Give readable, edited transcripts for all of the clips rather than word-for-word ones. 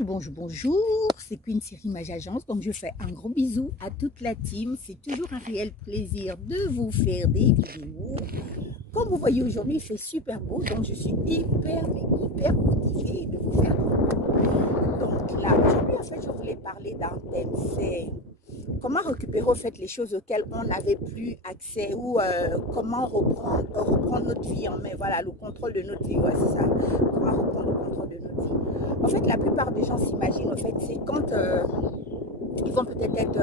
Bonjour, c'est Queen Siri Mage Agence, donc je fais un gros bisou à toute la team. C'est toujours un réel plaisir de vous faire des vidéos. Comme vous voyez aujourd'hui, il fait super beau, donc je suis hyper motivée de vous faire. Donc là, aujourd'hui, en fait, je voulais parler d'un thème, c'est comment récupérer au fait les choses auxquelles on n'avait plus accès ou comment reprendre notre vie en main. Voilà, le contrôle de notre vie, ouais, c'est ça. Comment reprendre le contrôle de notre vie. En fait, la plupart des gens s'imaginent, en fait, c'est quand ils vont peut-être être,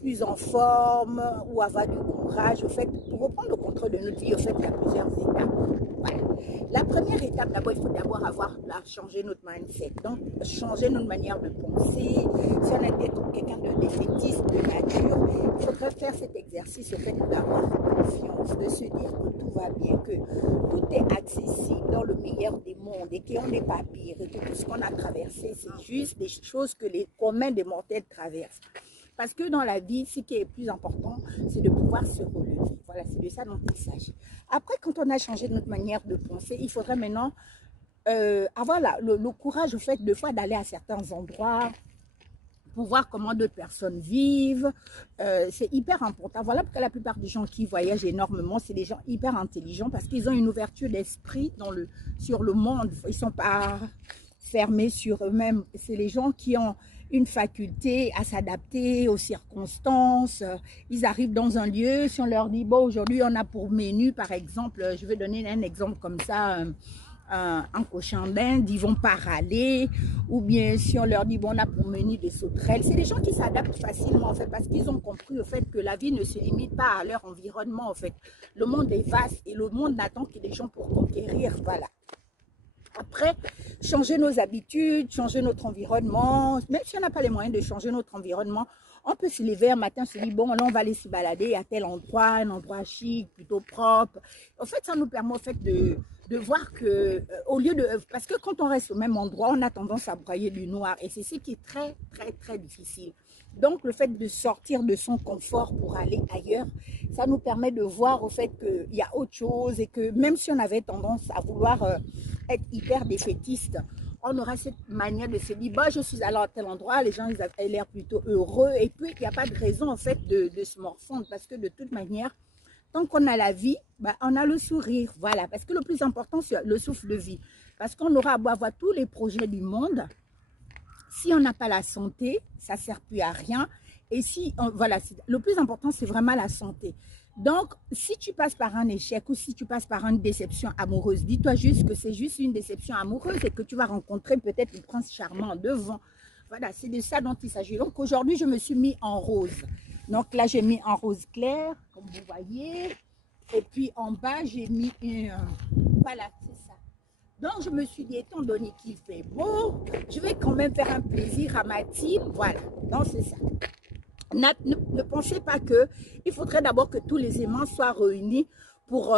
plus en forme ou avoir du courage. Au fait, pour reprendre le contrôle de notre vie, au fait, il y a plusieurs étapes. Voilà. La première étape, d'abord, il faut d'abord changer notre mindset. Donc, changer notre manière de penser. Si on est quelqu'un de défaitiste, de nature, il faudrait faire cet exercice, au fait, d'avoir confiance, de se dire que tout va bien, que tout est accessible dans le meilleur des mondes et qu'on n'est pas pire et que tout ce qu'on a traversé, c'est juste des choses que les communs des mortels traversent. Parce que dans la vie, ce qui est plus important, c'est de pouvoir se relever. Voilà, c'est de ça dont il s'agit. Après, quand on a changé notre manière de penser, il faudrait maintenant avoir le courage, au fait, de fois d'aller à certains endroits pour voir comment d'autres personnes vivent. C'est hyper important. Voilà pourquoi la plupart des gens qui voyagent énormément, c'est des gens hyper intelligents parce qu'ils ont une ouverture d'esprit sur le monde. Ils ne sont pas fermés sur eux-mêmes. C'est les gens qui ont une faculté à s'adapter aux circonstances. Ils arrivent dans un lieu, si on leur dit, bon, aujourd'hui, on a pour menu, par exemple, je vais donner un exemple comme ça, un cochon d'Inde, ils vont pas râler, ou bien si on leur dit, bon, on a pour menu des sauterelles. C'est des gens qui s'adaptent facilement, en fait, parce qu'ils ont compris, au fait, que la vie ne se limite pas à leur environnement, en fait. Le monde est vaste et le monde n'attend que des gens pour conquérir, voilà. Après, changer nos habitudes, changer notre environnement. Même si on n'a pas les moyens de changer notre environnement, on peut se lever un matin, se dire, bon, là, on va aller se balader à tel endroit, un endroit chic, plutôt propre. En fait, ça nous permet au fait de voir que, au lieu de... Parce que quand on reste au même endroit, on a tendance à broyer du noir. Et c'est ce qui est très difficile. Donc, le fait de sortir de son confort pour aller ailleurs, ça nous permet de voir au fait qu'il y a autre chose et que même si on avait tendance à vouloir être hyper défaitiste, on aura cette manière de se dire, bah, je suis allé à tel endroit, les gens ils avaient l'air plutôt heureux et puis il n'y a pas de raison en fait de se morfondre parce que de toute manière, tant qu'on a la vie, bah, on a le sourire, voilà, parce que le plus important c'est le souffle de vie, parce qu'on aura à avoir tous les projets du monde. Si on n'a pas la santé, ça ne sert plus à rien. Et si, voilà, le plus important, c'est vraiment la santé. Donc, si tu passes par un échec ou si tu passes par une déception amoureuse, dis-toi juste que c'est juste une déception amoureuse et que tu vas rencontrer peut-être le prince charmant devant. Voilà, c'est de ça dont il s'agit. Donc, aujourd'hui, je me suis mis en rose. Donc là, j'ai mis en rose clair, comme vous voyez. Et puis, en bas, j'ai mis une... voilà, c'est ça. Donc, je me suis dit, étant donné qu'il fait beau, je vais quand même faire un plaisir à ma team. Voilà, donc c'est ça. Ne pensez pas qu'il faudrait d'abord que tous les aimants soient réunis pour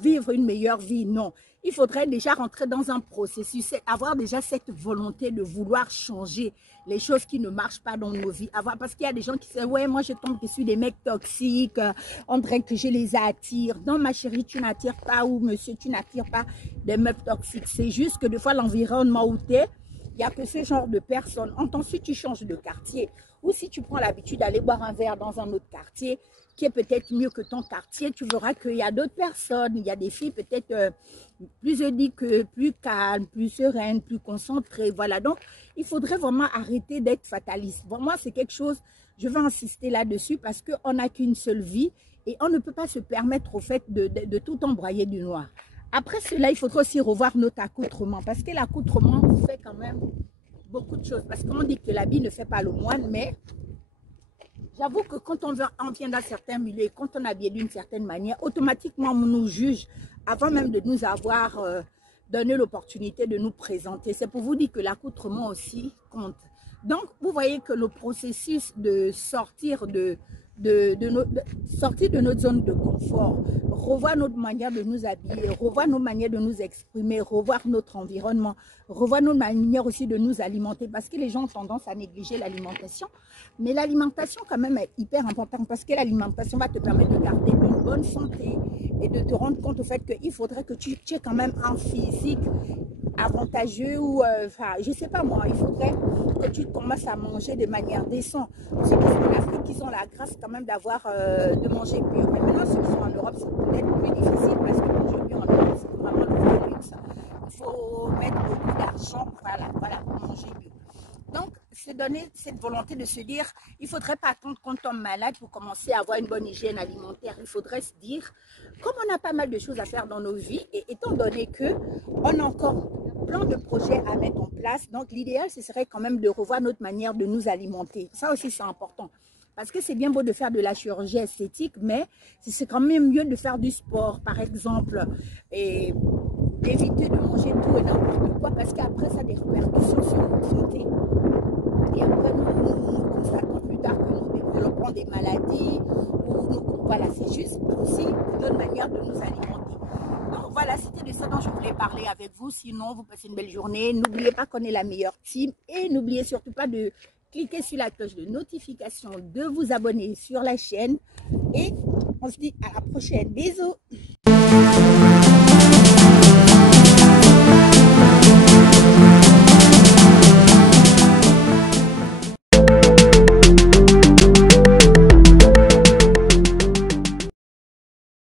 vivre une meilleure vie. Non, il faudrait déjà rentrer dans un processus, avoir déjà cette volonté de vouloir changer les choses qui ne marchent pas dans nos vies. Parce qu'il y a des gens qui disent, ouais, moi je tombe sur des mecs toxiques, on dirait que je les attire. Non, ma chérie, tu n'attires pas, ou monsieur, tu n'attires pas des meufs toxiques. C'est juste que des fois, l'environnement où tu es, il n'y a que ce genre de personnes. Ensuite, tu changes de quartier. Ou si tu prends l'habitude d'aller boire un verre dans un autre quartier, qui est peut-être mieux que ton quartier, tu verras qu'il y a d'autres personnes. Il y a des filles peut-être plus éduquées, plus calmes, plus sereines, plus concentrées. Voilà, donc il faudrait vraiment arrêter d'être fataliste. Pour moi, c'est quelque chose, je vais insister là-dessus parce qu'on n'a qu'une seule vie et on ne peut pas se permettre au fait de tout embroyer du noir. Après cela, il faudra aussi revoir notre accoutrement parce que l'accoutrement fait quand même beaucoup de choses. Parce qu'on dit que l'habit ne fait pas le moine, mais j'avoue que quand on vient d'un certain milieu et quand on est habillé d'une certaine manière, automatiquement on nous juge avant même de nous avoir donné l'opportunité de nous présenter. C'est pour vous dire que l'accoutrement aussi compte. Donc, vous voyez que le processus de sortir sortir de notre zone de confort, revoir notre manière de nous habiller, revoir nos manières de nous exprimer, revoir notre environnement, revoir notre manière aussi de nous alimenter, parce que les gens ont tendance à négliger l'alimentation. Mais l'alimentation quand même est hyper importante parce que l'alimentation va te permettre de garder une bonne santé et de te rendre compte au fait qu'il faudrait que tu aies quand même un physique avantageux ou, enfin, je sais pas moi, il faudrait que tu commences à manger de manière décente. Ceux qui sont en Afrique, ils ont la grâce quand même d'avoir, de manger pur. Mais maintenant, ceux qui sont en Europe, c'est peut-être plus difficile parce que manger pur en Europe, c'est vraiment le vrai luxe. Il faut mettre beaucoup d'argent, voilà, pour manger pur. Donc, se donner cette volonté de se dire, il ne faudrait pas attendre qu'on tombe malade pour commencer à avoir une bonne hygiène alimentaire. Il faudrait se dire, comme on a pas mal de choses à faire dans nos vies, et étant donné qu'on a encore plein de projets à mettre en place, donc l'idéal, ce serait quand même de revoir notre manière de nous alimenter. Ça aussi, c'est important. Parce que c'est bien beau de faire de la chirurgie esthétique, mais c'est quand même mieux de faire du sport, par exemple, et d'éviter de manger tout et n'importe quoi, parce qu'après, ça a des répercussions sur notre santé. Et après, nous constatons plus tard que nous développons des maladies. Voilà, c'est juste aussi notre manière de nous alimenter. Donc voilà, c'était de ça dont je voulais parler avec vous. Sinon, vous passez une belle journée. N'oubliez pas qu'on est la meilleure team. Et n'oubliez surtout pas de cliquer sur la cloche de notification, de vous abonner sur la chaîne. Et on se dit à la prochaine. Bisous!